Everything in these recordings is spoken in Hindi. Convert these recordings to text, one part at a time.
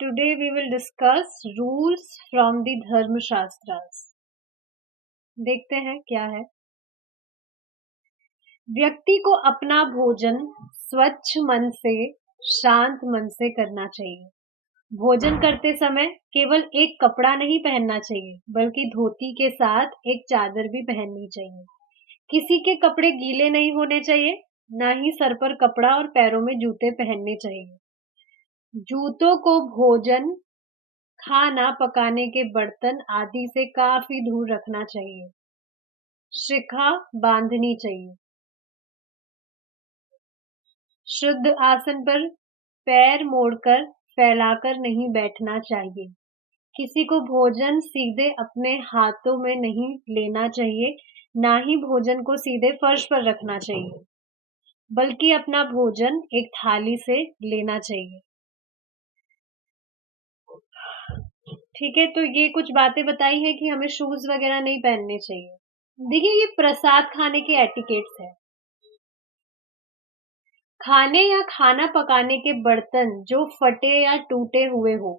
Today we will discuss rules from the Dharma Shastras. देखते हैं क्या है। व्यक्ति को अपना भोजन स्वच्छ मन से, शांत मन से करना चाहिए। भोजन करते समय केवल एक कपड़ा नहीं पहनना चाहिए, बल्कि धोती के साथ एक चादर भी पहननी चाहिए। किसी के कपड़े गीले नहीं होने चाहिए, ना ही सर पर कपड़ा और पैरों में जूते पहनने चाहिए। जूतों को भोजन, खाना पकाने के बर्तन आदि से काफी दूर रखना चाहिए। शिखा बांधनी चाहिए। शुद्ध आसन पर पैर मोड़कर फैलाकर नहीं बैठना चाहिए। किसी को भोजन सीधे अपने हाथों में नहीं लेना चाहिए, ना ही भोजन को सीधे फर्श पर रखना चाहिए, बल्कि अपना भोजन एक थाली से लेना चाहिए। ठीक है, तो ये कुछ बातें बताई हैं कि हमें शूज वगैरह नहीं पहनने चाहिए। देखिए, ये प्रसाद खाने के एटिकेट्स है। खाने या खाना पकाने के बर्तन जो फटे या टूटे हुए हो,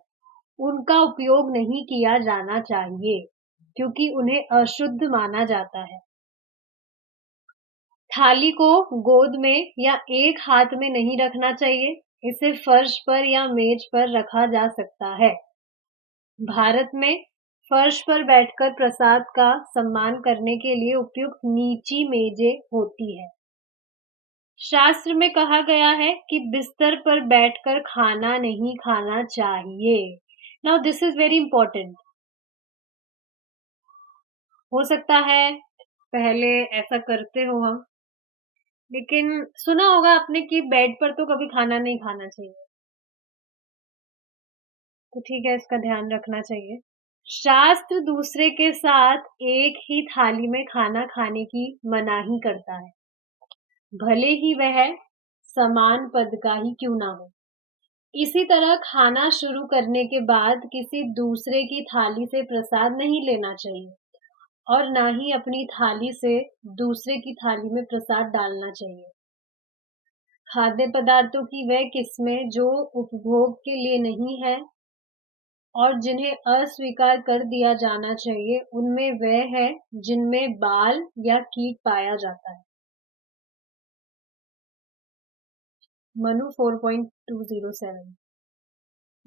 उनका उपयोग नहीं किया जाना चाहिए, क्योंकि उन्हें अशुद्ध माना जाता है। थाली को गोद में या एक हाथ में नहीं रखना चाहिए, इसे फर्श पर या मेज पर रखा जा सकता है। भारत में फर्श पर बैठकर प्रसाद का सम्मान करने के लिए उपयुक्त नीची मेजें होती है। शास्त्र में कहा गया है कि बिस्तर पर बैठकर खाना नहीं खाना चाहिए। Now this is very important. हो सकता है पहले ऐसा करते हो हम, लेकिन सुना होगा आपने कि बेड पर तो कभी खाना नहीं खाना चाहिए। तो ठीक है, इसका ध्यान रखना चाहिए। शास्त्र दूसरे के साथ एक ही थाली में खाना खाने की मनाही करता है, भले ही वह समान पद का ही क्यों ना हो। इसी तरह खाना शुरू करने के बाद किसी दूसरे की थाली से प्रसाद नहीं लेना चाहिए और ना ही अपनी थाली से दूसरे की थाली में प्रसाद डालना चाहिए। खाद्य पदार्थों की वह किस्में जो उपभोग के लिए नहीं है और जिन्हें अस्वीकार कर दिया जाना चाहिए, उनमें वह है जिनमें बाल या कीट पाया जाता है। मनु 4.207।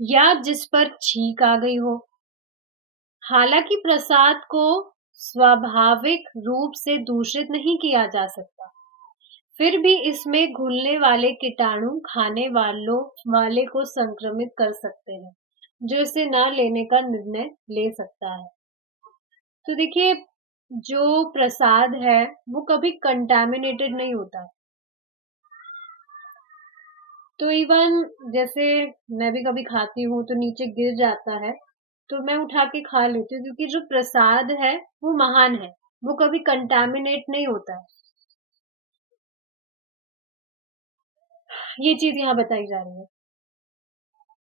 या जिस पर छींक आ गई हो। हालांकि प्रसाद को स्वाभाविक रूप से दूषित नहीं किया जा सकता, फिर भी इसमें घुलने वाले कीटाणु खाने वाले को संक्रमित कर सकते हैं, जो इसे न लेने का निर्णय ले सकता है। तो देखिए, जो प्रसाद है वो कभी कंटामिनेटेड नहीं होता है। तो इवन जैसे मैं भी कभी खाती हूँ तो नीचे गिर जाता है, तो मैं उठा के खा लेती हूँ, क्योंकि जो प्रसाद है वो महान है, वो कभी कंटामिनेट नहीं होता है। ये चीज यहाँ बताई जा रही है।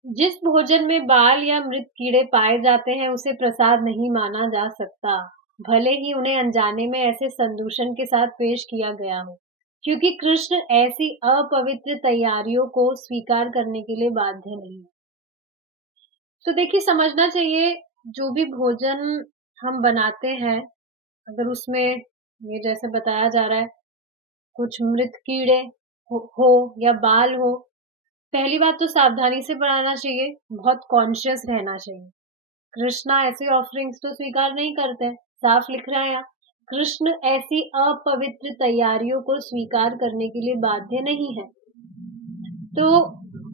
जिस भोजन में बाल या मृत कीड़े पाए जाते हैं, उसे प्रसाद नहीं माना जा सकता, भले ही उन्हें अनजाने में ऐसे संदूषण के साथ पेश किया गया हो, क्योंकि कृष्ण ऐसी अपवित्र तैयारियों को स्वीकार करने के लिए बाध्य नहीं है। तो देखिए, समझना चाहिए, जो भी भोजन हम बनाते हैं, अगर उसमें ये जैसे बताया जा रहा है कुछ मृत कीड़े हो या बाल हो, पहली बात तो सावधानी से बनाना चाहिए, बहुत कॉन्शियस रहना चाहिए। कृष्णा ऐसे ऑफरिंग्स तो स्वीकार नहीं करते, साफ लिख रहा है यहाँ, कृष्ण ऐसी अपवित्र तैयारियों को स्वीकार करने के लिए बाध्य नहीं है। तो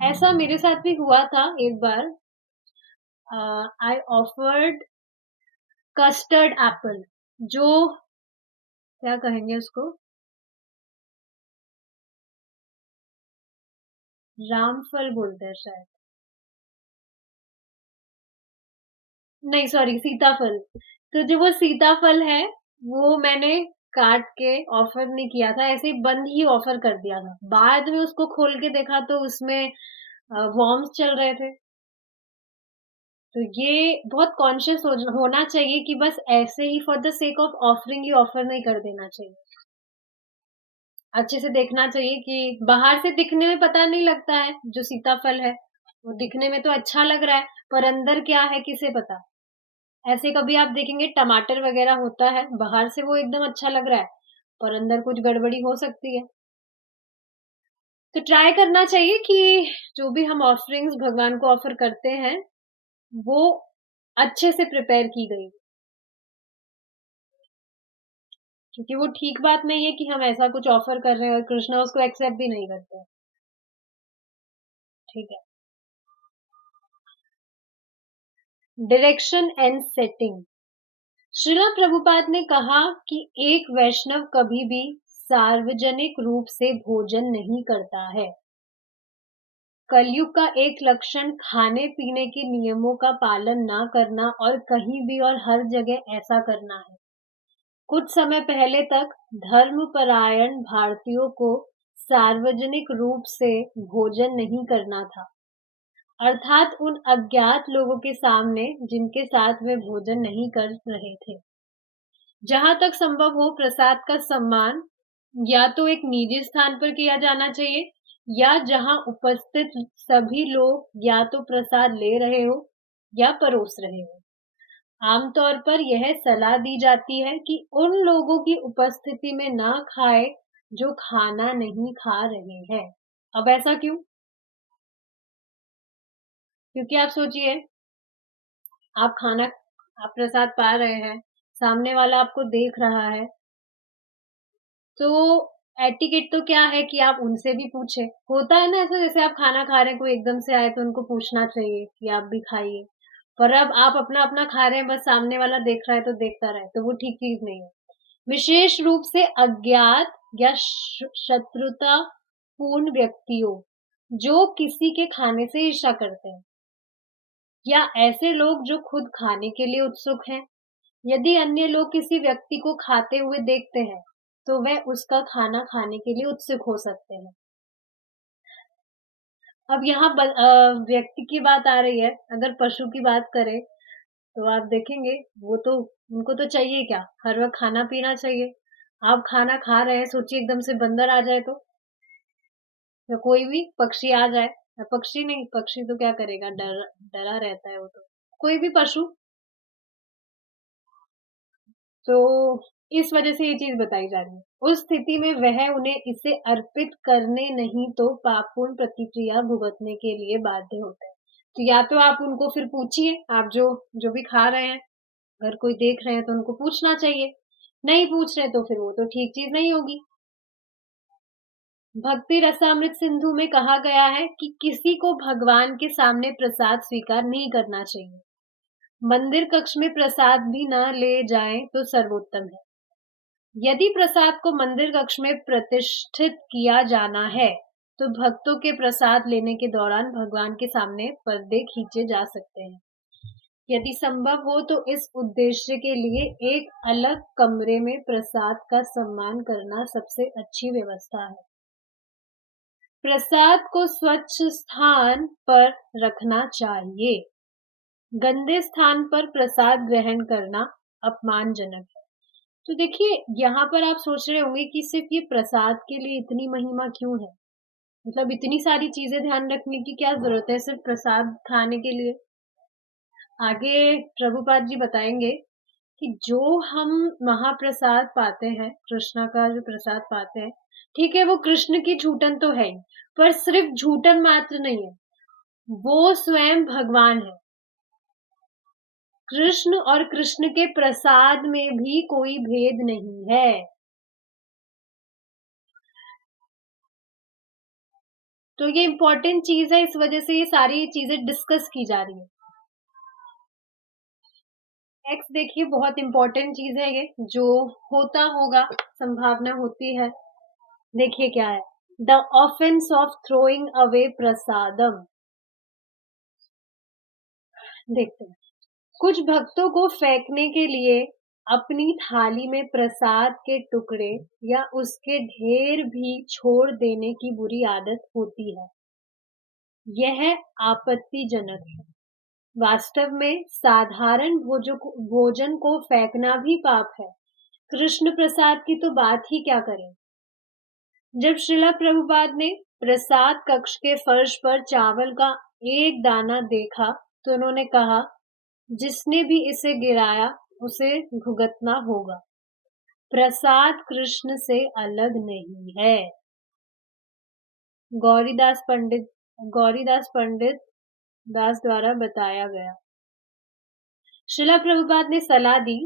ऐसा मेरे साथ भी हुआ था एक बार। आई ऑफर्ड कस्टर्ड एप्पल, जो क्या कहेंगे उसको, रामफल बोलते हैं शायद, नहीं सॉरी, सीताफल। तो जो वो सीताफल है, वो मैंने काट के ऑफर नहीं किया था, ऐसे ही बंद ही ऑफर कर दिया था। बाद में उसको खोल के देखा तो उसमें वॉर्म्स चल रहे थे। तो ये बहुत कॉन्शियस होना चाहिए कि बस ऐसे ही for the sake of offering ही ऑफर नहीं कर देना चाहिए। अच्छे से देखना चाहिए कि बाहर से दिखने में पता नहीं लगता है जो सीताफल है, वो दिखने में तो अच्छा लग रहा है, पर अंदर क्या है किसे पता? ऐसे कभी आप देखेंगे टमाटर वगैरह होता है, बाहर से वो एकदम अच्छा लग रहा है, पर अंदर कुछ गड़बड़ी हो सकती है। तो ट्राई करना चाहिए कि जो भी हम ऑफरिंग्स भगवान को ऑफर करते हैं, वो अच्छे से प्रिपेयर की गई। क्योंकि वो ठीक बात नहीं है कि हम ऐसा कुछ ऑफर कर रहे हैं और कृष्णा उसको एक्सेप्ट भी नहीं करते हैं। ठीक है। Direction and setting. Srila Prabhupada ने कहा कि एक वैष्णव कभी भी सार्वजनिक रूप से भोजन नहीं करता है। कलयुग का एक लक्षण खाने पीने के नियमों का पालन ना करना और कहीं भी और हर जगह ऐसा करना है। कुछ समय पहले तक धर्मपरायण भारतीयों को सार्वजनिक रूप से भोजन नहीं करना था, अर्थात उन अज्ञात लोगों के सामने जिनके साथ वे भोजन नहीं कर रहे थे। जहां तक संभव हो प्रसाद का सम्मान या तो एक निजी स्थान पर किया जाना चाहिए या जहां उपस्थित सभी लोग या तो प्रसाद ले रहे हो या परोस रहे हो। आमतौर पर यह सलाह दी जाती है कि उन लोगों की उपस्थिति में ना खाए जो खाना नहीं खा रहे हैं। अब ऐसा क्यों? क्योंकि आप सोचिए, आप प्रसाद पा रहे हैं, सामने वाला आपको देख रहा है, तो एटिकेट तो क्या है कि आप उनसे भी पूछे। होता है ना ऐसा, जैसे आप खाना खा रहे हैं, कोई एकदम से आए तो उनको पूछना चाहिए कि आप भी खाइए। पर अब आप अपना अपना खा रहे हैं, बस सामने वाला देख रहा है तो देखता रहे, तो वो ठीक चीज नहीं है। विशेष रूप से अज्ञात या शत्रुता पूर्ण व्यक्तियों जो किसी के खाने से ईर्ष्या करते हैं या ऐसे लोग जो खुद खाने के लिए उत्सुक हैं। यदि अन्य लोग किसी व्यक्ति को खाते हुए देखते हैं तो वह उसका खाना खाने के लिए उत्सुक हो सकते हैं। अब यहाँ व्यक्ति की बात आ रही है, अगर पशु की बात करें तो आप देखेंगे वो तो, उनको तो चाहिए क्या, हर वक्त खाना पीना चाहिए। आप खाना खा रहे हैं, सोचिए एकदम से बंदर आ जाए तो, या कोई भी पक्षी आ जाए, या पक्षी नहीं, पक्षी तो क्या करेगा, डरा रहता है वो तो, कोई भी पशु। तो इस वजह से ये चीज बताई जा रही है। उस स्थिति में वह उन्हें इसे अर्पित करने नहीं तो पापपूर्ण प्रतिक्रिया भुगतने के लिए बाध्य होते हैं। तो या तो आप उनको फिर पूछिए, आप जो जो भी खा रहे हैं, अगर कोई देख रहे हैं तो उनको पूछना चाहिए। नहीं पूछ रहे तो फिर वो तो ठीक चीज नहीं होगी। भक्ति रसामृत सिंधु में कहा गया है कि किसी को भगवान के सामने प्रसाद स्वीकार नहीं करना चाहिए। मंदिर कक्ष में प्रसाद भी न ले जाएं तो सर्वोत्तम है। यदि प्रसाद को मंदिर कक्ष में प्रतिष्ठित किया जाना है तो भक्तों के प्रसाद लेने के दौरान भगवान के सामने पर्दे खींचे जा सकते हैं। यदि संभव हो तो इस उद्देश्य के लिए एक अलग कमरे में प्रसाद का सम्मान करना सबसे अच्छी व्यवस्था है। प्रसाद को स्वच्छ स्थान पर रखना चाहिए। गंदे स्थान पर प्रसाद ग्रहण करना अपमानजनक है। तो देखिए, यहाँ पर आप सोच रहे होंगे कि सिर्फ ये प्रसाद के लिए इतनी महिमा क्यों है? मतलब इतनी सारी चीजें ध्यान रखने की क्या जरूरत है सिर्फ प्रसाद खाने के लिए? आगे प्रभुपाद जी बताएंगे कि जो हम महाप्रसाद पाते हैं, कृष्णा का जो प्रसाद पाते हैं, ठीक है वो कृष्ण की झूठन तो है ही, पर सिर्फ झूठन मात्र नहीं है, वो स्वयं भगवान है। कृष्ण और कृष्ण के प्रसाद में भी कोई भेद नहीं है। तो ये इंपॉर्टेंट चीज है, इस वजह से ये सारी चीजें डिस्कस की जा रही है। नेक्स्ट देखिए, बहुत इंपॉर्टेंट चीज है ये, जो होता होगा, संभावना होती है। देखिए क्या है, the offense of throwing away prasadam. देखते हैं, कुछ भक्तों को फेंकने के लिए अपनी थाली में प्रसाद के टुकड़े या उसके ढेर भी छोड़ देने की बुरी आदत होती है। यह आपत्तिजनक है। वास्तव में साधारण भोजन को फेंकना भी पाप है, कृष्ण प्रसाद की तो बात ही क्या करें। जब श्रीला प्रभुपाद ने प्रसाद कक्ष के फर्श पर चावल का एक दाना देखा तो उन्होंने कहा, जिसने भी इसे गिराया उसे भुगतना होगा। प्रसाद कृष्ण से अलग नहीं है। गौरीदास पंडित गौरीदास पंडित दास द्वारा बताया गया। श्रीला प्रभुपाद ने सलाह दी,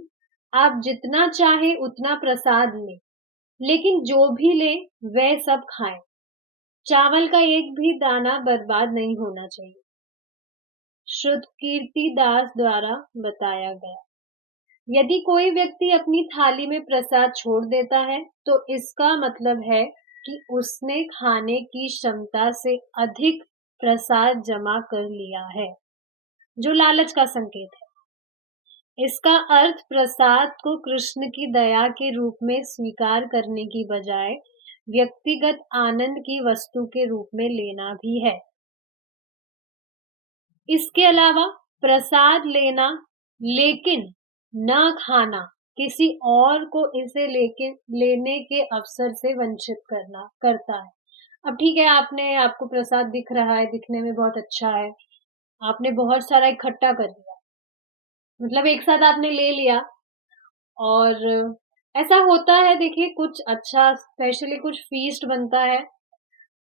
आप जितना चाहे उतना प्रसाद लें, लेकिन जो भी ले वह सब खाएं। चावल का एक भी दाना बर्बाद नहीं होना चाहिए। श्रुतकीर्ति दास द्वारा बताया गया। यदि कोई व्यक्ति अपनी थाली में प्रसाद छोड़ देता है तो इसका मतलब है कि उसने खाने की क्षमता से अधिक प्रसाद जमा कर लिया है, जो लालच का संकेत है। इसका अर्थ प्रसाद को कृष्ण की दया के रूप में स्वीकार करने की बजाय व्यक्तिगत आनंद की वस्तु के रूप में लेना भी है। इसके अलावा प्रसाद लेना लेकिन न खाना किसी और को इसे लेने के अवसर से वंचित करता है। अब ठीक है, आपको प्रसाद दिख रहा है, दिखने में बहुत अच्छा है, आपने बहुत सारा इकट्ठा कर लिया, मतलब एक साथ आपने ले लिया। और ऐसा होता है, देखिए कुछ अच्छा स्पेशली कुछ फीस्ट बनता है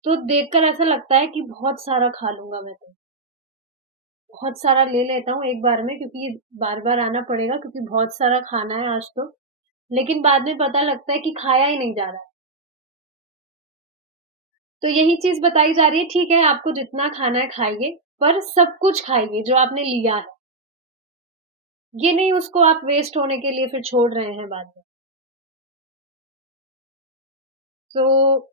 तो देखकर ऐसा लगता है कि बहुत सारा खा लूंगा मैं, तो बहुत सारा ले लेता हूँ एक बार में, क्योंकि ये बार बार आना पड़ेगा, क्योंकि बहुत सारा खाना है आज तो। लेकिन बाद में पता लगता है कि खाया ही नहीं जा रहा है। तो यही चीज बताई जा रही है, ठीक है आपको जितना खाना है खाइए, पर सब कुछ खाइए जो आपने लिया है। ये नहीं उसको आप वेस्ट होने के लिए फिर छोड़ रहे हैं बाद में। तो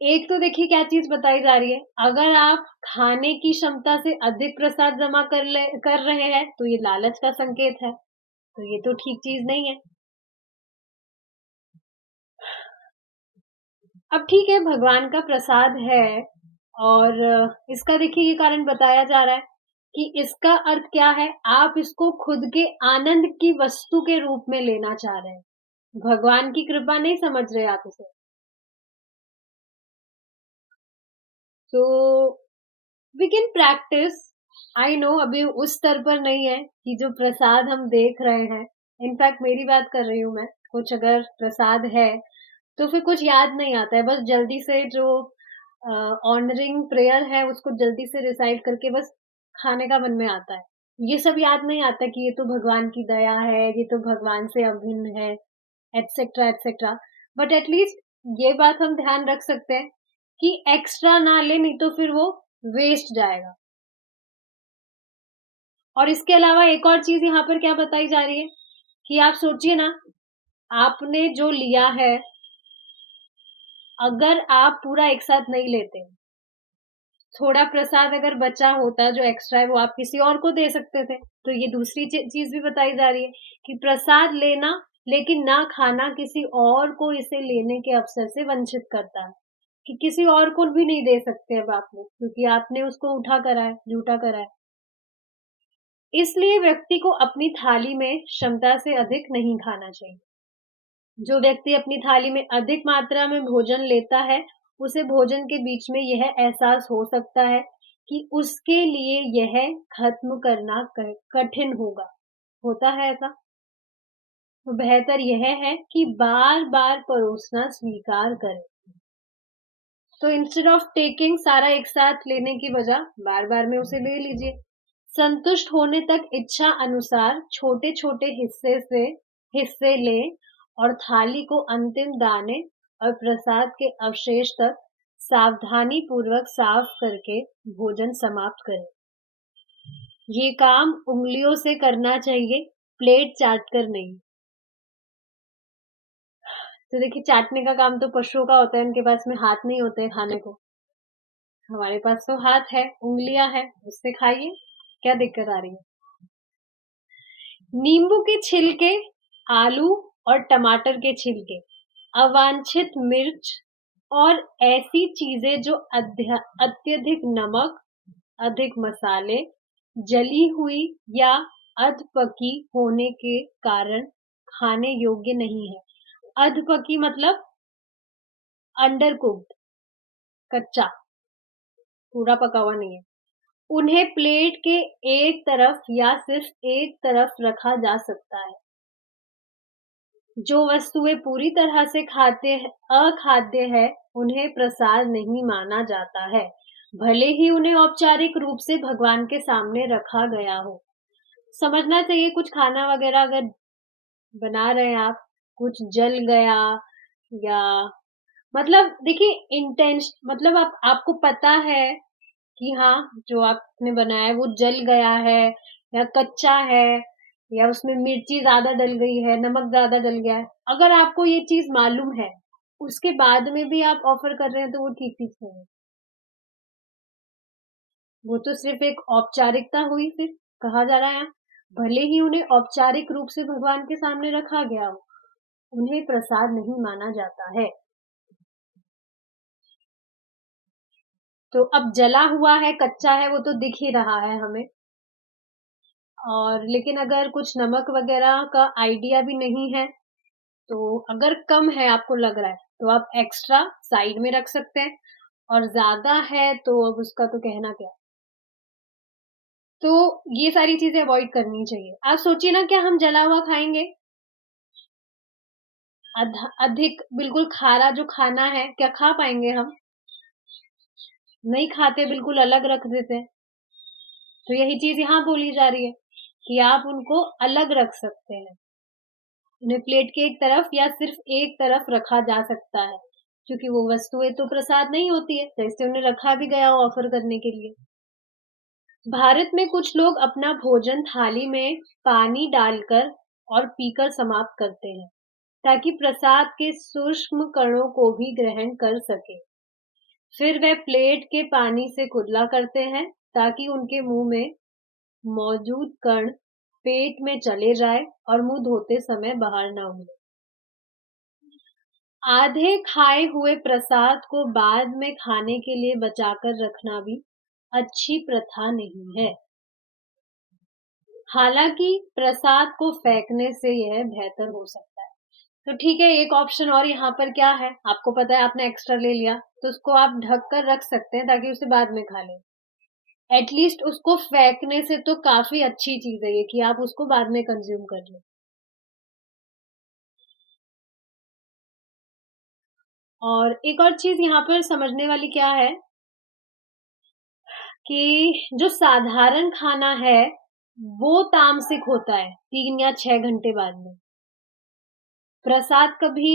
एक तो देखिए क्या चीज बताई जा रही है, अगर आप खाने की क्षमता से अधिक प्रसाद जमा कर रहे हैं तो ये लालच का संकेत है, तो ये तो ठीक चीज नहीं है। अब ठीक है, भगवान का प्रसाद है, और इसका देखिए ये कारण बताया जा रहा है कि इसका अर्थ क्या है, आप इसको खुद के आनंद की वस्तु के रूप में लेना चाह रहे हैं, भगवान की कृपा नहीं समझ रहे आप इसे। तो we can practice, I know अभी उस स्तर पर नहीं है कि जो प्रसाद हम देख रहे हैं, इनफैक्ट मेरी बात कर रही हूँ मैं, कुछ अगर प्रसाद है तो फिर कुछ याद नहीं आता है, बस जल्दी से जो ऑनरिंग प्रेयर है उसको जल्दी से रिसाइट करके बस खाने का मन में आता है। ये सब याद नहीं आता कि ये तो भगवान की दया है, ये तो भगवान से अभिन्न है, एटसेट्रा एटसेट्रा। बट एटलीस्ट ये बात हम ध्यान रख सकते हैं कि एक्स्ट्रा ना ले, नहीं तो फिर वो वेस्ट जाएगा। और इसके अलावा एक और चीज यहाँ पर क्या बताई जा रही है कि आप सोचिए ना, आपने जो लिया है, अगर आप पूरा एक साथ नहीं लेते, थोड़ा प्रसाद अगर बचा होता जो एक्स्ट्रा है वो आप किसी और को दे सकते थे। तो ये दूसरी चीज भी बताई जा रही है कि प्रसाद लेना लेकिन ना खाना किसी और को इसे लेने के अवसर से वंचित करता है, कि किसी और को भी नहीं दे सकते अब आप लोग, क्योंकि आपने उसको उठा करा है, झूठा करा है। इसलिए व्यक्ति को अपनी थाली में क्षमता से अधिक नहीं खाना चाहिए। जो व्यक्ति अपनी थाली में अधिक मात्रा में भोजन लेता है, उसे भोजन के बीच में यह एहसास हो सकता है कि उसके लिए यह खत्म करना कठिन होगा। होता है ऐसा? तो बेहतर यह है कि बार-बार परोसना स्वीकार करें। तो इंस्टेड ऑफ टेकिंग सारा एक साथ लेने की बजाय बार-बार में उसे ले लीजिए। संतुष्ट होने तक इच्छा अनुसार छोटे-छोटे हिस्से लें और थाली को अंतिम दाने और प्रसाद के अवशेष तक सावधानी पूर्वक साफ करके भोजन समाप्त करें। ये काम उंगलियों से करना चाहिए, प्लेट चाटकर नहीं। तो देखिए चाटने का काम तो पशुओं का होता है, उनके पास में हाथ नहीं होते खाने को। हमारे पास तो हाथ है, उंगलियां हैं, उससे खाइए, क्या दिक्कत आ रही है। नींबू के छिलके, आलू और टमाटर के छिलके, अवांछित मिर्च और ऐसी चीजें जो अत्यधिक नमक, अधिक मसाले, जली हुई या अधपकी होने के कारण खाने योग्य नहीं है। अधपकी मतलब अंडर कुक्ड, कच्चा, पूरा पका हुआ नहीं है। उन्हें प्लेट के एक तरफ या सिर्फ एक तरफ रखा जा सकता है। जो वस्तुएं पूरी तरह से अखाद्य है, उन्हें प्रसाद नहीं माना जाता है, भले ही उन्हें औपचारिक रूप से भगवान के सामने रखा गया हो। समझना चाहिए, कुछ खाना वगैरह अगर बना रहे हैं आप, कुछ जल गया या मतलब देखिए मतलब आपको पता है कि हाँ, जो आपने बनाया है वो जल गया है या कच्चा है या उसमें मिर्ची ज़्यादा डल गई है, नमक ज़्यादा डल गया है। अगर आपको ये चीज़ मालूम है, उसके बाद में भी आप ऑफ़र कर रहे हैं तो वो ठीक चीज़ नहीं है। वो तो सिर्फ़ एक औपचारिकता हुई फिर, कहा जा रहा है भले ही उन्हें औपचारिक रूप से भगवान के सामने रखा गया हो, उन्हें प्रसाद नहीं माना जाता है। तो अब जला हुआ है, कच्चा है, वो तो दिख ही रहा है हमें। और लेकिन अगर कुछ नमक वगैरह का आइडिया भी नहीं है, तो अगर कम है आपको लग रहा है, तो आप एक्स्ट्रा साइड में रख सकते हैं और ज़्यादा है तो अब उसका तो कहना क्या। तो ये सारी चीज़ें अवॉइड करनी चाहिए। आप सोचिए ना, क्या हम जला हुआ खाएँगे? अधिक बिल्कुल खारा जो खाना है, क्या खा पाएँगे हम? नहीं खाते, बिल्कुल अलग रख देते हैं। तो यही चीज़ यहाँ बोली जा रही है कि आप उनको अलग रख सकते हैं। उन्हें प्लेट के एक तरफ या सिर्फ एक तरफ रखा जा सकता है, क्योंकि वो वस्तुएं तो प्रसाद नहीं होती है, तो इससे उन्हें रखा भी गया हो ऑफर करने के लिए। भारत में कुछ लोग अपना भोजन थाली में पानी डालकर और पीकर समाप्त करते हैं, ताकि प्रसाद के सूक्ष्म कणों को भी ग्रहण कर सके। फिर वे प्लेट के पानी से कुल्ला करते हैं, ताकि उनके मुंह में मौजूद कण पेट में चले जाए और मुंह धोते समय बाहर ना हो। आधे खाए हुए प्रसाद को बाद में खाने के लिए बचाकर रखना भी अच्छी प्रथा नहीं है। हालांकि प्रसाद को फेंकने से यह बेहतर हो सकता है। तो ठीक है, एक ऑप्शन और यहाँ पर क्या है, आपको पता है आपने एक्स्ट्रा ले लिया, तो उसको आप ढक कर रख सकते हैं ताकि उसे बाद में खा लें। एटलीस्ट उसको फेंकने से तो काफी अच्छी चीज है ये कि आप उसको बाद में कंज्यूम कर लें। और एक और चीज यहाँ पर समझने वाली क्या है कि जो साधारण खाना है, वो तामसिक होता है 3 या 6 घंटे बाद में। प्रसाद कभी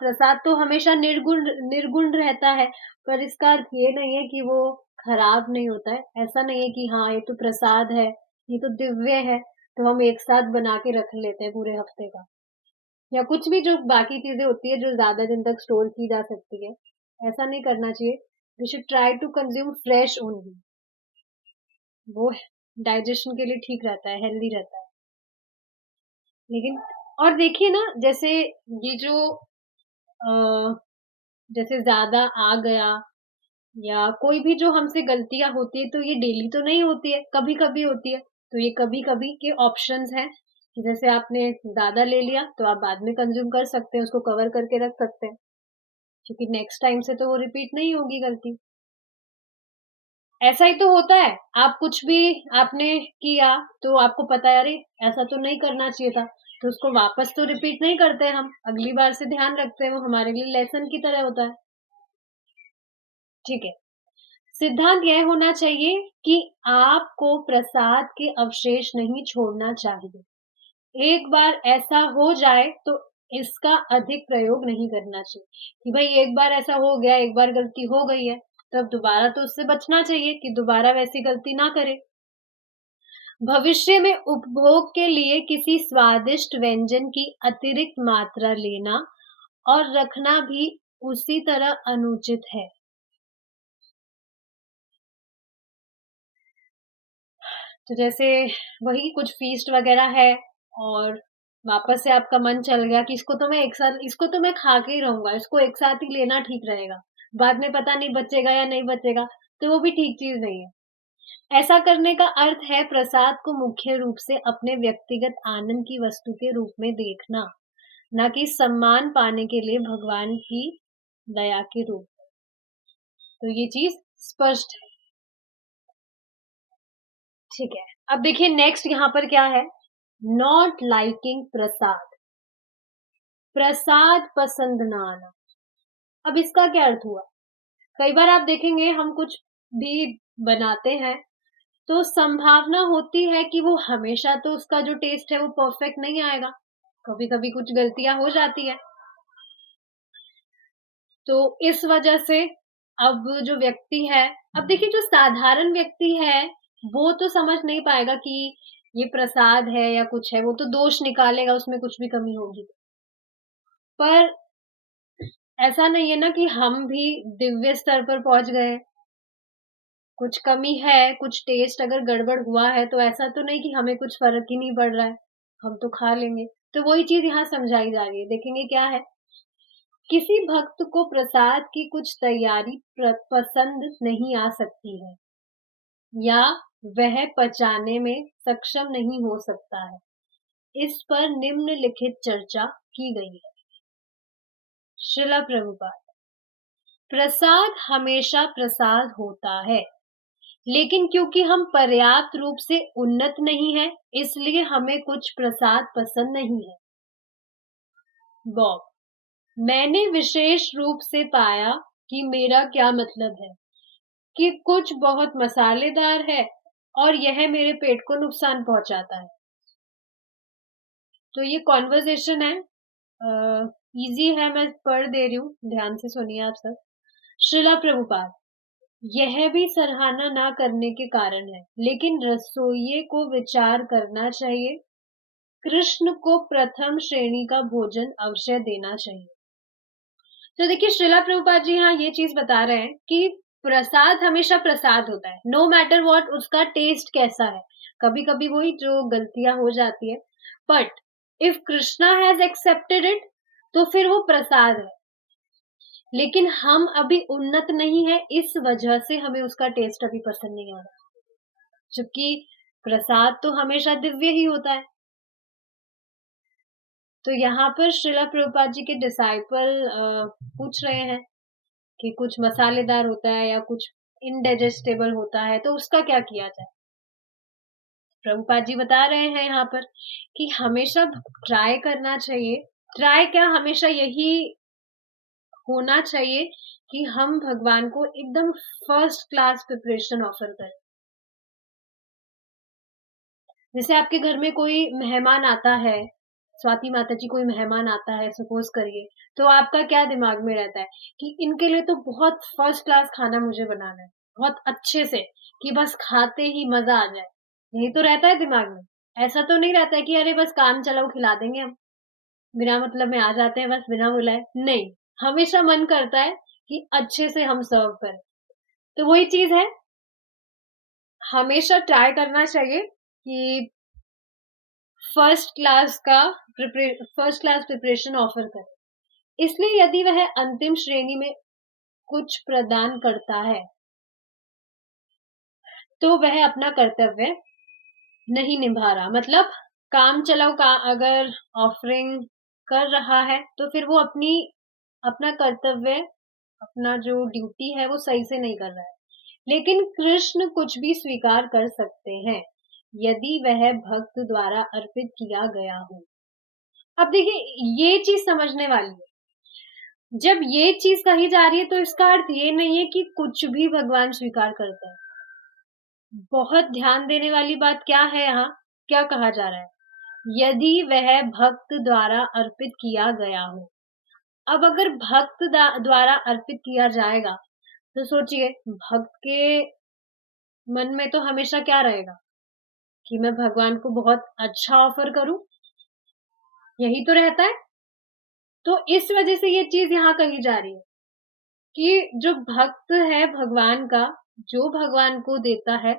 प्रसाद तो हमेशा निर्गुण निर्गुण रहता है, पर इसका अर्थ ये नहीं है कि वो खराब नहीं होता है। ऐसा नहीं है कि हाँ, ये तो प्रसाद है, ये तो दिव्य है, तो हम एक साथ बना के रख लेते हैं पूरे हफ्ते का। या कुछ भी जो बाकी चीज़ें होती है जो ज़्यादा दिन तक स्टोर की जा सकती है, ऐसा नहीं करना चाहिए। We should try to consume fresh only. वो डाइजेशन के लिए ठीक रहता है, हेल्दी रहता है। लेकिन और देखिए ना, जैसे ये जो अ, जैसे ज़्यादा आ गया या कोई भी जो हमसे गलतियाँ होती है, तो ये डेली तो नहीं होती है, कभी-कभी होती है। तो ये कभी-कभी के ऑप्शंस हैं कि जैसे आपने ज़्यादा ले लिया, तो आप बाद में कंज़्यूम कर सकते हैं, उसको कवर करके रख सकते हैं, क्योंकि नेक्स्ट टाइम से तो वो रिपीट नहीं होगी गलती। ऐसा ही तो होता है, आप कुछ भी आपने किया, तो आपको पता है अरे! ऐसा तो नहीं करना चाहिए था, तो उसको वापस तो रिपीट नहीं करते हम, अगली बार से ध्यान रखते हैं, वो हमारे लिए लेसन की तरह होता है। ठीक है। सिद्धांत यह होना चाहिए कि आपको प्रसाद के अवशेष नहीं छोड़ना चाहिए। एक बार ऐसा हो जाए तो इसका अधिक प्रयोग नहीं करना चाहिए कि भाई एक बार ऐसा हो गया, एक बार गलती हो गई है, तब दोबारा तो उससे बचना चाहिए कि दोबारा वैसी गलती ना करें। भविष्य में उपभोग के लिए किसी स्वादिष्ट व्यंजन की अतिरिक्त मात्रा लेना और रखना भी उसी तरह अनुचित है। तो जैसे वही कुछ फ़ीस्ट वग़ैरह है और वापस से आपका मन चल गया कि इसको तो मैं खा के ही रहूँगा, इसको एक साथ ही लेना ठीक रहेगा। बाद में पता नहीं बचेगा या नहीं बचेगा, तो वो भी ठीक चीज़ नहीं है। ऐसा करने का अर्थ है प्रसाद को मुख्य रूप से अपने व्यक्तिगत आनंद की वस्तु के रूप में देखना, ना कि सम्मान पाने के लिए भगवान की दया के रूप में। तो ये चीज़ स्पष्ट है। ठीक है। अब देखिए नेक्स्ट यहाँ पर क्या है, नॉट लाइकिंग प्रसाद, प्रसाद पसंद ना आना। अब इसका क्या अर्थ हुआ? कई बार आप देखेंगे हम कुछ भी बनाते हैं तो संभावना होती है कि वो हमेशा तो उसका जो टेस्ट है वो परफेक्ट नहीं आएगा, कभी कभी कुछ गलतियां हो जाती है। तो इस वजह से अब जो व्यक्ति है, अब देखिए जो साधारण व्यक्ति है वो तो समझ नहीं पाएगा कि ये प्रसाद है या कुछ है, वो तो दोष निकालेगा उसमें कुछ भी कमी होगी। पर ऐसा नहीं है ना कि हम भी दिव्य स्तर पर पहुंच गए। कुछ कमी है, कुछ टेस्ट अगर गड़बड़ हुआ है तो ऐसा तो नहीं कि हमें कुछ फर्क ही नहीं पड़ रहा है, हम तो खा लेंगे। तो वही चीज यहाँ समझाई जा रही है, देखेंगे क्या है। किसी भक्त को प्रसाद की कुछ तैयारी पसंद नहीं आ सकती है या वह पचाने में सक्षम नहीं हो सकता है। इस पर निम्नलिखित चर्चा की गई है। श्रीला प्रभुपाद, प्रसाद हमेशा प्रसाद होता है, लेकिन क्योंकि हम पर्याप्त रूप से उन्नत नहीं है इसलिए हमें कुछ प्रसाद पसंद नहीं है। बॉब, मैंने विशेष रूप से पाया कि मेरा क्या मतलब है कि कुछ बहुत मसालेदार है और यह मेरे पेट को नुकसान पहुंचाता है। तो ये कॉन्वर्सेशन है, इजी है, मैं पढ़ दे रही हूँ, ध्यान से सुनिए आप सब। श्रीला प्रभुपाद, यह भी सराहना ना करने के कारण है, लेकिन रसोइये को विचार करना चाहिए। कृष्ण को प्रथम श्रेणी का भोजन अवश्य देना चाहिए। तो देखिए श्रीला प्रभुपाद जी यहाँ ये चीज बता रहे हैं कि प्रसाद हमेशा प्रसाद होता है, नो मैटर व्हाट उसका टेस्ट कैसा है। कभी कभी वही जो गलतियां हो जाती है, but if Krishna has accepted it तो फिर वो प्रसाद है। लेकिन हम अभी उन्नत नहीं है, इस वजह से हमें उसका टेस्ट अभी पसंद नहीं आ रहा, जबकि प्रसाद तो हमेशा दिव्य ही होता है। तो यहाँ पर श्रीला प्रभुपाद जी के डिसाइपल पूछ रहे हैं कि कुछ मसालेदार होता है या कुछ इनडाइजेस्टेबल होता है तो उसका क्या किया जाए। प्रभुपाद जी बता रहे हैं यहाँ पर कि हमेशा ट्राई करना चाहिए, ट्राई क्या हमेशा यही होना चाहिए कि हम भगवान को एकदम फर्स्ट क्लास प्रिपरेशन ऑफर करें। जैसे आपके घर में कोई मेहमान आता है, स्वाति माता जी कोई मेहमान आता है सपोज करिए, तो आपका क्या दिमाग में रहता है कि इनके लिए तो बहुत फर्स्ट क्लास खाना मुझे बनाना है, बहुत अच्छे से, कि बस खाते ही मजा आ जाए। यही तो रहता है दिमाग में। ऐसा तो नहीं रहता है कि अरे बस काम चलाओ खिला देंगे हम, बिना मतलब में आ जाते हैं बस बिना बुलाए। नहीं, हमेशा मन करता है कि अच्छे से हम सर्व करें। तो वही चीज है, हमेशा ट्राई करना चाहिए कि फर्स्ट क्लास प्रिपरेशन ऑफर करे। इसलिए यदि वह अंतिम श्रेणी में कुछ प्रदान करता है तो वह अपना कर्तव्य नहीं निभा रहा। मतलब काम चलाओ का अगर ऑफरिंग कर रहा है तो फिर वो अपना कर्तव्य, अपना जो ड्यूटी है वो सही से नहीं कर रहा है। लेकिन कृष्ण कुछ भी स्वीकार कर सकते हैं यदि वह भक्त द्वारा अर्पित किया गया हो। अब देखिए ये चीज समझने वाली है, जब ये चीज कही जा रही है तो इसका अर्थ ये नहीं है कि कुछ भी भगवान स्वीकार करते हैं। बहुत ध्यान देने वाली बात क्या है यहाँ, क्या कहा जा रहा है, यदि वह भक्त द्वारा अर्पित किया गया हो। अब अगर भक्त द्वारा अर्पित किया जाएगा तो सोचिए भक्त के मन में तो हमेशा क्या रहेगा कि मैं भगवान को बहुत अच्छा ऑफर करूं, यही तो रहता है। तो इस वजह से ये चीज यहाँ कही जा रही है कि जो भक्त है भगवान का, जो भगवान को देता है।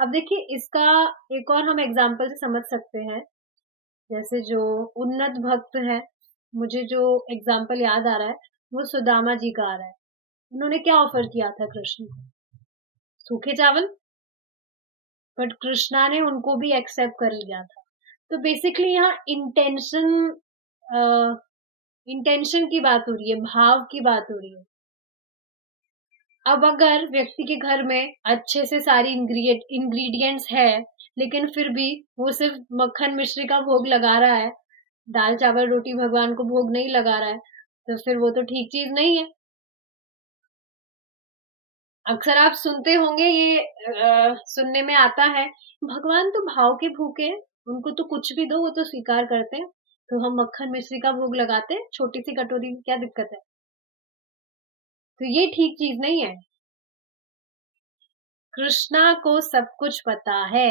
अब देखिए इसका एक और हम एग्जाम्पल से समझ सकते हैं, जैसे जो उन्नत भक्त है, मुझे जो एग्जाम्पल याद आ रहा है वो सुदामा जी का आ रहा है। उन्होंने क्या ऑफर किया था कृष्ण को, सूखे चावल, बट कृष्णा ने उनको भी एक्सेप्ट कर लिया था। तो बेसिकली यहाँ इंटेंशन की बात हो रही है, भाव की बात हो रही है। अब अगर व्यक्ति के घर में अच्छे से सारी इंग्रेडिएंट्स है, लेकिन फिर भी वो सिर्फ मक्खन मिश्री का भोग लगा रहा है, दाल चावल रोटी भगवान को भोग नहीं लगा रहा है, तो फिर वो तो ठीक चीज नहीं है। अक्सर आप सुनते होंगे ये सुनने में आता है, भगवान तो भाव के भूखे हैं, उनको तो कुछ भी दो वो तो स्वीकार करते हैं, तो हम मक्खन मिश्री का भोग लगाते हैं छोटी सी कटोरी में, क्या दिक्कत है? तो ये ठीक चीज नहीं है। कृष्णा को सब कुछ पता है।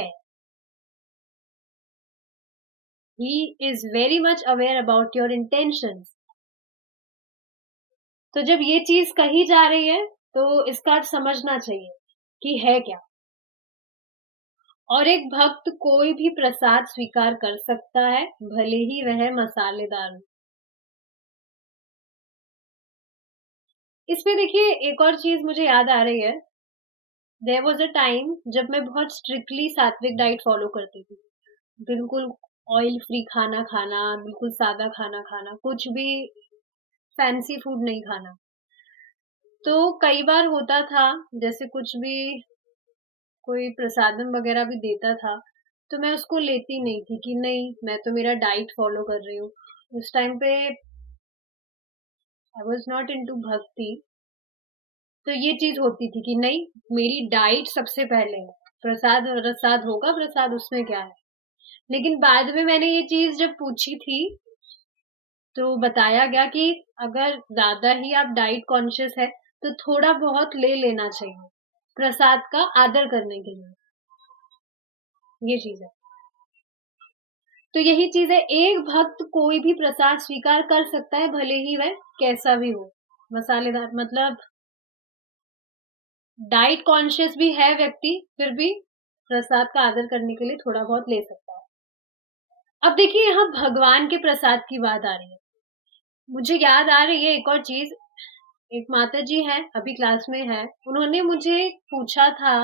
He is very much aware about your intentions. तो जब ये चीज कही जा रही है तो इसका अर्थ समझना चाहिए कि है क्या। और एक भक्त कोई भी प्रसाद स्वीकार कर सकता है, भले ही वह मसालेदार हो। इसमें देखिए एक और चीज मुझे याद आ रही है। देयर वाज अ टाइम जब मैं बहुत स्ट्रिक्टली सात्विक डाइट फॉलो करती थी। बिल्कुल ऑयल फ्री खाना खाना, बिल्कुल सादा खाना खाना, कुछ भी फैंसी फूड नहीं खाना। तो कई बार होता था, जैसे कुछ भी कोई प्रसादम वगैरह भी देता था, तो मैं उसको लेती नहीं थी कि नहीं मैं तो मेरा डाइट फॉलो कर रही हूँ। उस टाइम पे आई वाज नॉट इनटू भक्ति, तो ये चीज होती थी कि नहीं मेरी डाइट सबसे पहले है, प्रसाद प्रसाद होगा प्रसाद उसमें क्या है। लेकिन बाद में मैंने ये चीज जब पूछी थी तो बताया गया कि अगर ज्यादा ही आप डाइट कॉन्शियस है तो थोड़ा बहुत ले लेना चाहिए प्रसाद का आदर करने के लिए। ये चीज है। तो यही चीज है, एक भक्त कोई भी प्रसाद स्वीकार कर सकता है, भले ही वह कैसा भी हो। मसालेदार मतलब डाइट कॉन्शियस भी है व्यक्ति, फिर भी प्रसाद का आदर करने के लिए थोड़ा बहुत ले सकता है। अब देखिए यहाँ भगवान के प्रसाद की बात आ रही है, मुझे याद आ रही है एक और चीज। एक माता जी हैं, अभी क्लास में है, उन्होंने मुझे पूछा था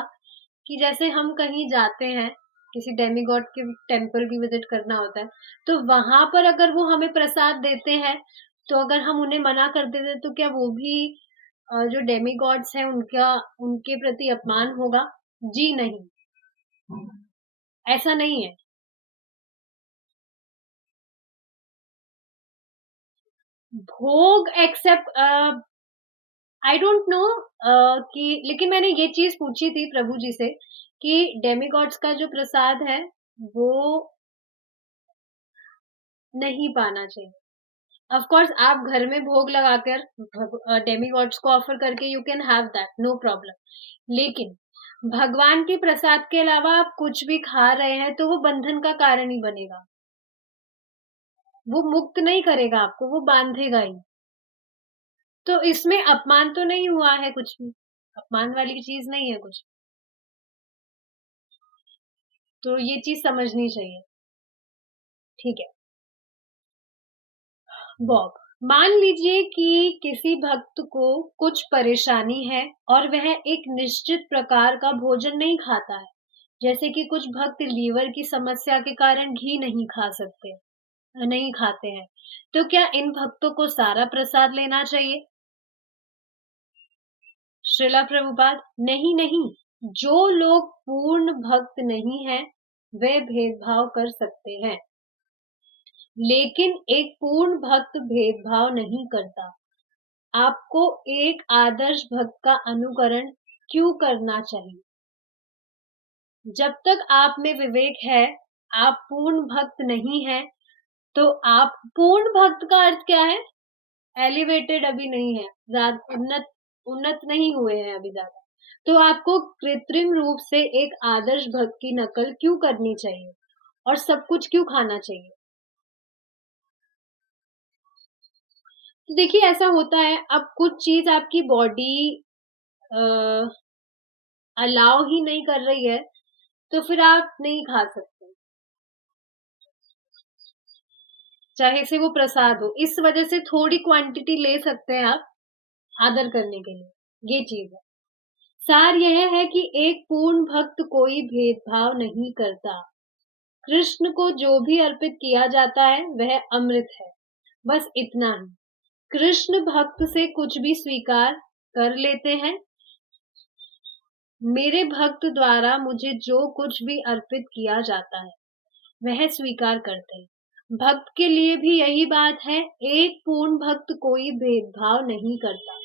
कि जैसे हम कहीं जाते हैं, किसी डेमीगॉड के टेम्पल की विजिट करना होता है, तो वहां पर अगर वो हमें प्रसाद देते हैं, तो अगर हम उन्हें मना कर देते तो क्या वो भी जो डेमीगॉड्स हैं उनका उनके प्रति अपमान होगा? जी नहीं, ऐसा नहीं है। भोग एक्सेप्ट आई डोंट नो कि, लेकिन मैंने ये चीज पूछी थी प्रभु जी से कि डेमीगॉड्स का जो प्रसाद है वो नहीं पाना चाहिए। ऑफ कोर्स आप घर में भोग लगाकर डेमीगॉड्स को ऑफर करके you can have that, no problem. लेकिन भगवान के प्रसाद के अलावा आप कुछ भी खा रहे हैं तो वो बंधन का कारण ही बनेगा, वो मुक्त नहीं करेगा आपको, वो बांधेगा ही। तो इसमें अपमान तो नहीं हुआ है कुछ भी, अपमान वाली चीज नहीं है कुछ। तो ये चीज समझनी चाहिए। ठीक है। बॉब, मान लीजिए कि किसी भक्त को कुछ परेशानी है और वह एक निश्चित प्रकार का भोजन नहीं खाता है, जैसे कि कुछ भक्त लीवर की समस्या के कारण घी नहीं खा सकते, नहीं खाते हैं, तो क्या इन भक्तों को सारा प्रसाद लेना चाहिए? श्रीला प्रभुपाद, नहीं नहीं, जो लोग पूर्ण भक्त नहीं हैं वे भेदभाव कर सकते हैं, लेकिन एक पूर्ण भक्त भेदभाव नहीं करता। आपको एक आदर्श भक्त का अनुकरण क्यों करना चाहिए? जब तक आप में विवेक है, आप पूर्ण भक्त नहीं हैं, तो आप पूर्ण भक्त का अर्थ क्या है? एलिवेटेड अभी नहीं है, ज्यादा उन्नत उन्नत नहीं हुए हैं अभी ज्यादा। तो आपको कृत्रिम रूप से एक आदर्श भक्त की नकल क्यों करनी चाहिए और सब कुछ क्यों खाना चाहिए? तो देखिए ऐसा होता है, अब कुछ चीज आपकी बॉडी अलाउ ही नहीं कर रही है, तो फिर आप नहीं खा सकते, चाहे से वो प्रसाद हो। इस वजह से थोड़ी क्वांटिटी ले सकते हैं आप आदर करने के लिए, ये चीज है। सार यह है कि एक पूर्ण भक्त कोई भेदभाव नहीं करता। कृष्ण को जो भी अर्पित किया जाता है वह अमृत है, बस इतना ही। कृष्ण भक्त से कुछ भी स्वीकार कर लेते हैं, मेरे भक्त द्वारा मुझे जो कुछ भी अर्पित किया जाता है, वह स्वीकार करते हैं। भक्त के लिए भी यही बात है, एक पूर्ण भक्त कोई भेदभाव नहीं करता।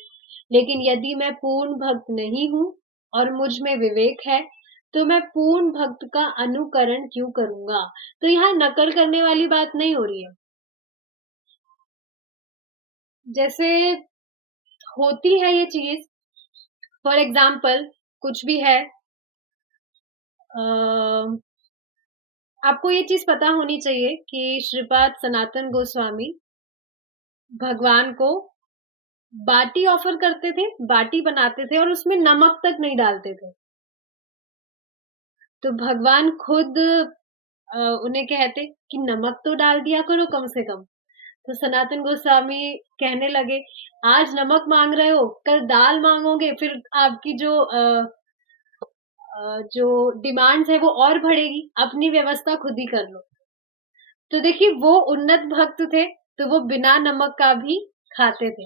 लेकिन यदि मैं पूर्ण भक्त नहीं हूँ और मुझ में विवेक है, तो मैं पूर्ण भक्त का अनुकरण क्यों करूँगा? तो यहाँ नकल करने वाली बात नहीं हो रही है। जैसे होती है ये चीज़, फॉर एग्ज़ाम्पल कुछ भी है, अ, आपको ये चीज़ पता होनी चाहिए कि श्रीपाद सनातन गोस्वामी भगवान को बाटी ऑफर करते थे, बाटी बनाते थे और उसमें नमक तक नहीं डालते थे। तो भगवान खुद उन्हें कहते कि नमक तो डाल दिया करो कम से कम। तो सनातन गोस्वामी कहने लगे, आज नमक मांग रहे हो, कल दाल मांगोगे, फिर आपकी जो डिमांड्स है वो और बढ़ेगी, अपनी व्यवस्था खुद ही कर लो। तो देखिए वो उन्नत भक्त थे, तो वो बिना नमक का भी खाते थे।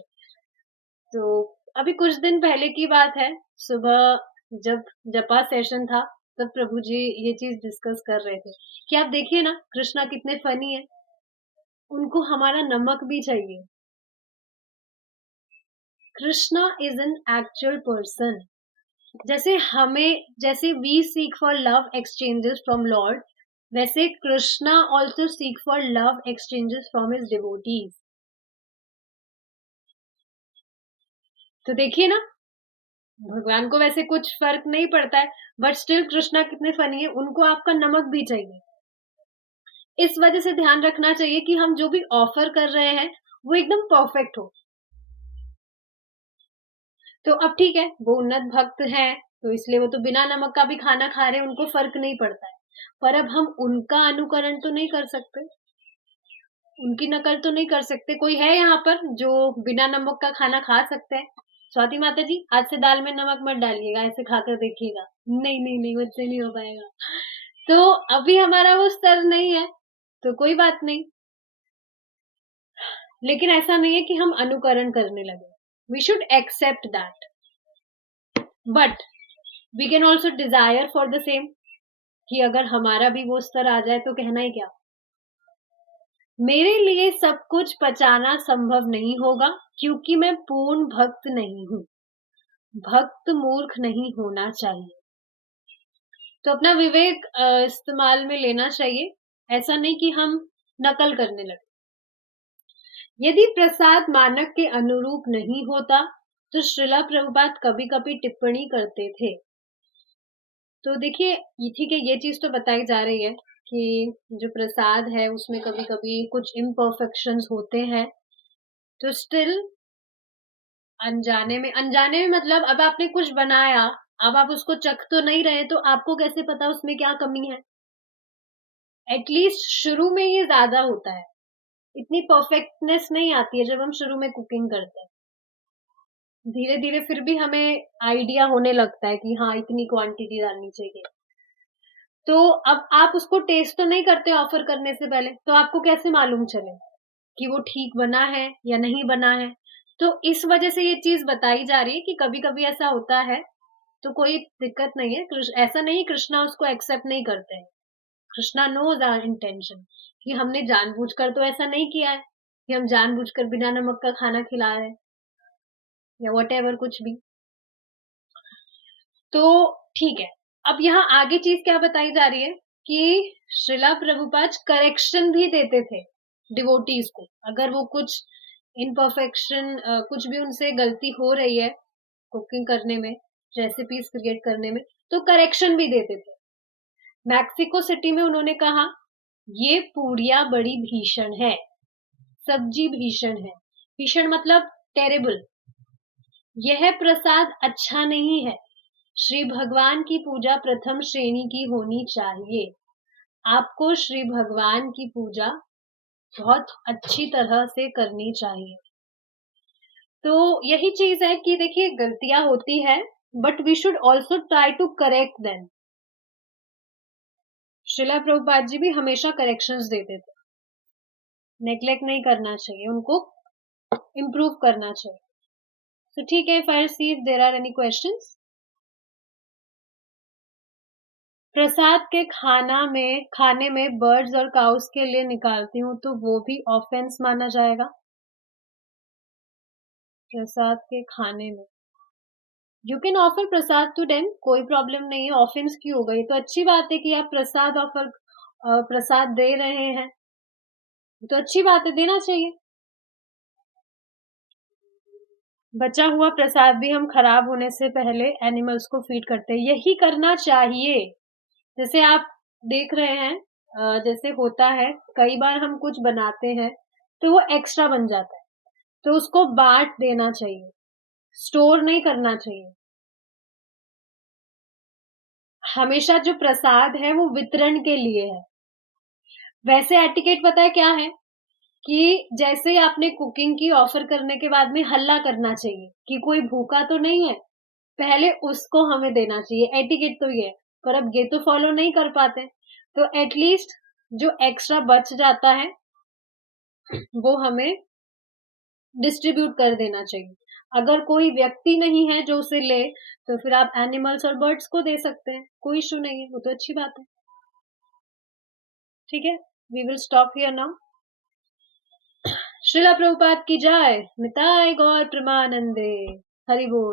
तो अभी कुछ दिन पहले की बात है, सुबह जब जपा सेशन था, तब प्रभु जी ये चीज डिस्कस कर रहे थे कि आप देखिए ना, कृष्णा कितने फनी है, उनको हमारा नमक भी चाहिए। Krishna is an actual person. जैसे we seek for love exchanges from lord, वैसे Krishna also seek for love exchanges from his devotees. तो देखिए ना, भगवान को वैसे कुछ फर्क नहीं पड़ता है, बट स्टिल कृष्णा कितने फनी है, उनको आपका नमक भी चाहिए। इस वजह से ध्यान रखना चाहिए कि हम जो भी ऑफर कर रहे हैं वो एकदम परफेक्ट हो। तो अब ठीक है, वो उन्नत भक्त हैं, तो इसलिए वो तो बिना नमक का भी खाना खा रहे हैं, उनको फर्क नहीं पड़ता है। पर अब हम उनका अनुकरण तो नहीं कर सकते, उनकी नकल तो नहीं कर सकते। कोई है यहाँ पर जो बिना नमक का खाना खा सकते हैं? स्वाति माता जी, आज से दाल में नमक मत डालिएगा, ऐसे खाकर देखिएगा। नहीं नहीं नहीं, मुझसे नहीं हो पाएगा। तो अभी हमारा वो स्तर नहीं है, तो कोई बात नहीं। लेकिन ऐसा नहीं है कि हम अनुकरण करने लगे। We should accept that, but we can also desire for the same, कि अगर हमारा भी वो स्तर आ जाए तो कहना ही क्या। मेरे लिए सब कुछ पचाना संभव नहीं होगा, क्योंकि मैं पूर्ण भक्त नहीं हूँ। भक्त मूर्ख नहीं होना चाहिए। तो अपना विवेक इस्तेमाल में लेना चाहिए, ऐसा नहीं कि हम नकल करने लगे। यदि प्रसाद मानक के अनुरूप नहीं होता, तो श्रीला प्रभुपाद कभी कभी टिप्पणी करते थे। तो देखिए, ये ठीक है, ये चीज तो बताई जा रही है कि जो प्रसाद है उसमें कभी कभी कुछ इम्परफेक्शंस होते हैं। तो स्टिल अनजाने में मतलब अब आपने कुछ बनाया, अब आप उसको चख तो नहीं रहे, तो आपको कैसे पता उसमें क्या कमी है? एटलीस्ट शुरू में ये ज्यादा होता है, इतनी परफेक्टनेस नहीं आती है जब हम शुरू में कुकिंग करते हैं। धीरे धीरे फिर भी हमें आइडिया होने लगता है कि हाँ, इतनी क्वांटिटी डालनी चाहिए। तो अब आप उसको टेस्ट तो नहीं करते ऑफर करने से पहले, तो आपको कैसे मालूम चले कि वो ठीक बना है या नहीं बना है? तो इस वजह से ये चीज बताई जा रही है कि कभी कभी ऐसा होता है, तो कोई दिक्कत नहीं है। ऐसा नहीं कृष्णा उसको एक्सेप्ट नहीं करते हैं। कृष्णा नोज आवर इंटेंशन, कि हमने जानबूझकर तो ऐसा नहीं किया है कि हम जानबूझकर बिना नमक का खाना खिला रहे हैं या वट एवर कुछ भी। तो ठीक है, अब यहाँ आगे चीज क्या बताई जा रही है कि श्रीला प्रभुपाद करेक्शन भी देते थे डिवोटीज को, अगर वो कुछ इनपरफेक्शन, कुछ भी उनसे गलती हो रही है कुकिंग करने में, रेसिपीज क्रिएट करने में, तो करेक्शन भी देते थे। मैक्सिको सिटी में उन्होंने कहा, ये पूड़िया बड़ी भीषण है, सब्जी भीषण है। भीषण मतलब टेरेबल। यह प्रसाद अच्छा नहीं है। श्री भगवान की पूजा प्रथम श्रेणी की होनी चाहिए। आपको श्री भगवान की पूजा बहुत अच्छी तरह से करनी चाहिए। तो यही चीज है कि देखिए, गलतियां होती है, but we should also try to correct them. Srila Prabhupada ji भी हमेशा करेक्शंस देते थे, नेग्लेक्ट नहीं करना चाहिए, उनको इम्प्रूव करना चाहिए। So ठीक है, if I'll see if there are any questions. प्रसाद के खाने में बर्ड्स और काउस के लिए निकालती हूँ तो वो भी ऑफेंस माना जाएगा? प्रसाद के खाने में you can offer prasad to them, कोई प्रॉब्लम नहीं है। ऑफेंस क्यों हो गई? तो अच्छी बात है कि आप प्रसाद दे रहे हैं, तो अच्छी बात है, देना चाहिए। बचा हुआ प्रसाद भी हम खराब होने से पहले एनिमल्स को फीड करते हैं, यही करना चाहिए। जैसे आप देख रहे हैं, जैसे होता है कई बार हम कुछ बनाते हैं तो वो एक्स्ट्रा बन जाता है, तो उसको बांट देना चाहिए, स्टोर नहीं करना चाहिए। हमेशा जो प्रसाद है वो वितरण के लिए है। वैसे एटिकेट पता है क्या है? कि जैसे ही आपने कुकिंग की ऑफर करने के बाद में हल्ला करना चाहिए कि कोई भूखा तो नहीं है, पहले उसको हमें देना चाहिए। एटिकेट तो ये है, पर अब ये तो फॉलो नहीं कर पाते, तो एटलीस्ट जो एक्स्ट्रा बच जाता है वो हमें डिस्ट्रीब्यूट कर देना चाहिए। अगर कोई व्यक्ति नहीं है जो उसे ले, तो फिर आप एनिमल्स और बर्ड्स को दे सकते हैं, कोई इशू नहीं है, वो तो अच्छी बात है। ठीक है, we will stop here now. Srila Prabhupada की जय, निताय गौर प्रेमानंदे, हरि बोल।